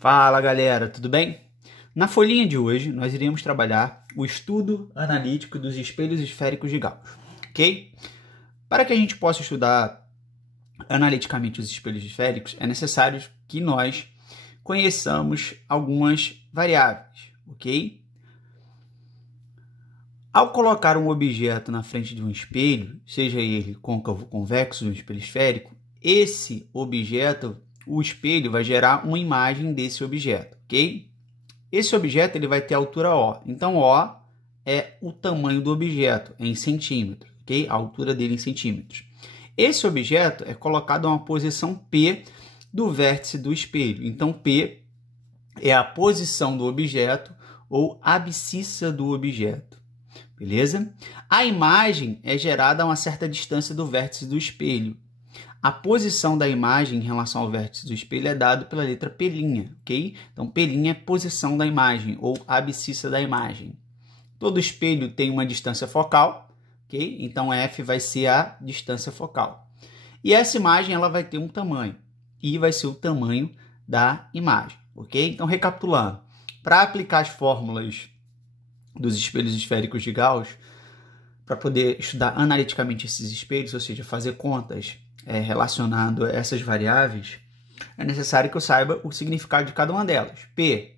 Fala galera, tudo bem? Na folhinha de hoje nós iremos trabalhar o estudo analítico dos espelhos esféricos de Gauss, ok? Para que a gente possa estudar analiticamente os espelhos esféricos, é necessário que nós conheçamos algumas variáveis, ok? Ao colocar um objeto na frente de um espelho, seja ele côncavo, convexo ou um espelho esférico, esse objeto, o espelho vai gerar uma imagem desse objeto, ok? Esse objeto ele vai ter altura O. Então, O é o tamanho do objeto, em centímetros, ok? A altura dele em centímetros. Esse objeto é colocado em uma posição P do vértice do espelho. Então, P é a posição do objeto ou abscissa do objeto. Beleza? A imagem é gerada a uma certa distância do vértice do espelho. A posição da imagem em relação ao vértice do espelho é dada pela letra P', ok? Então, P' é posição da imagem ou abscissa da imagem. Todo espelho tem uma distância focal, ok? Então, F vai ser a distância focal. E essa imagem ela vai ter um tamanho, I vai ser o tamanho da imagem, ok? Então, recapitulando, para aplicar as fórmulas dos espelhos esféricos de Gauss, para poder estudar analiticamente esses espelhos, ou seja, fazer contas relacionado a essas variáveis, é necessário que eu saiba o significado de cada uma delas. P,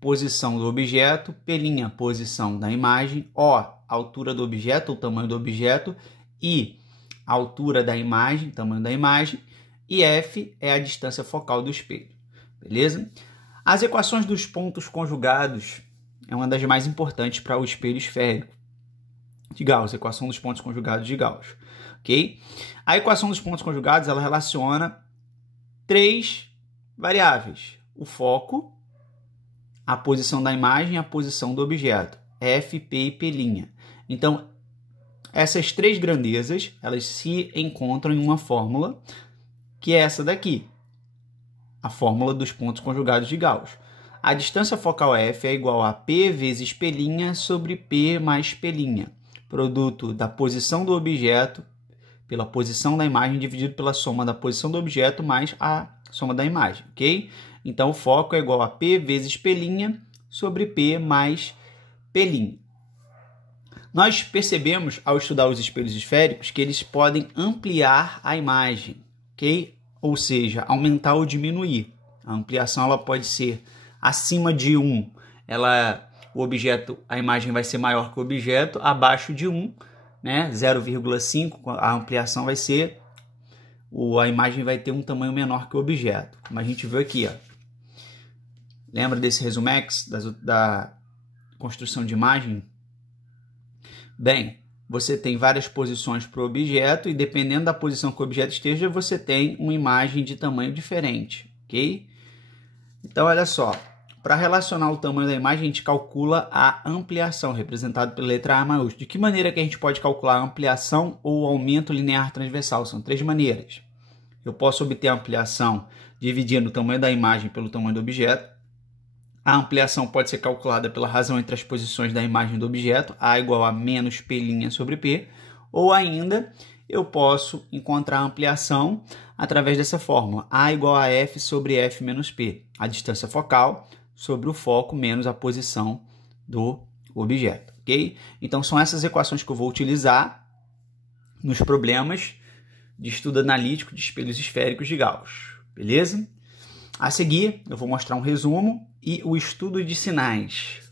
posição do objeto, P', posição da imagem, O, altura do objeto, o tamanho do objeto, I, altura da imagem, tamanho da imagem, e F é a distância focal do espelho. Beleza? As equações dos pontos conjugados é uma das mais importantes para o espelho esférico de Gauss, a equação dos pontos conjugados de Gauss. Okay? A equação dos pontos conjugados ela relaciona três variáveis: o foco, a posição da imagem e a posição do objeto, F, P e P'. Então, essas três grandezas elas se encontram em uma fórmula que é essa daqui, a fórmula dos pontos conjugados de Gauss. A distância focal F é igual a P vezes P' sobre P mais P', produto da posição do objeto pela posição da imagem dividido pela soma da posição do objeto mais a soma da imagem, ok? Então, o foco é igual a P vezes P' sobre P mais P'. Nós percebemos, ao estudar os espelhos esféricos, que eles podem ampliar a imagem, ok? Ou seja, aumentar ou diminuir. A ampliação ela pode ser acima de 1, a imagem vai ser maior que o objeto, abaixo de 1, né, 0,5, a ampliação vai ser, a imagem vai ter um tamanho menor que o objeto, como a gente viu aqui. Ó. Lembra desse resumex da construção de imagem? Bem, você tem várias posições para o objeto e dependendo da posição que o objeto esteja, você tem uma imagem de tamanho diferente, ok? Então, olha só. Para relacionar o tamanho da imagem, a gente calcula a ampliação, representada pela letra A maiúscula. De que maneira que a gente pode calcular a ampliação ou aumento linear transversal? São três maneiras. Eu posso obter a ampliação dividindo o tamanho da imagem pelo tamanho do objeto. A ampliação pode ser calculada pela razão entre as posições da imagem do objeto, A igual a menos P' sobre P. Ou ainda, eu posso encontrar a ampliação através dessa fórmula, A igual a F sobre F menos P. A distância focal sobre o foco menos a posição do objeto, ok? Então, são essas equações que eu vou utilizar nos problemas de estudo analítico de espelhos esféricos de Gauss, beleza? A seguir, eu vou mostrar um resumo e o estudo de sinais.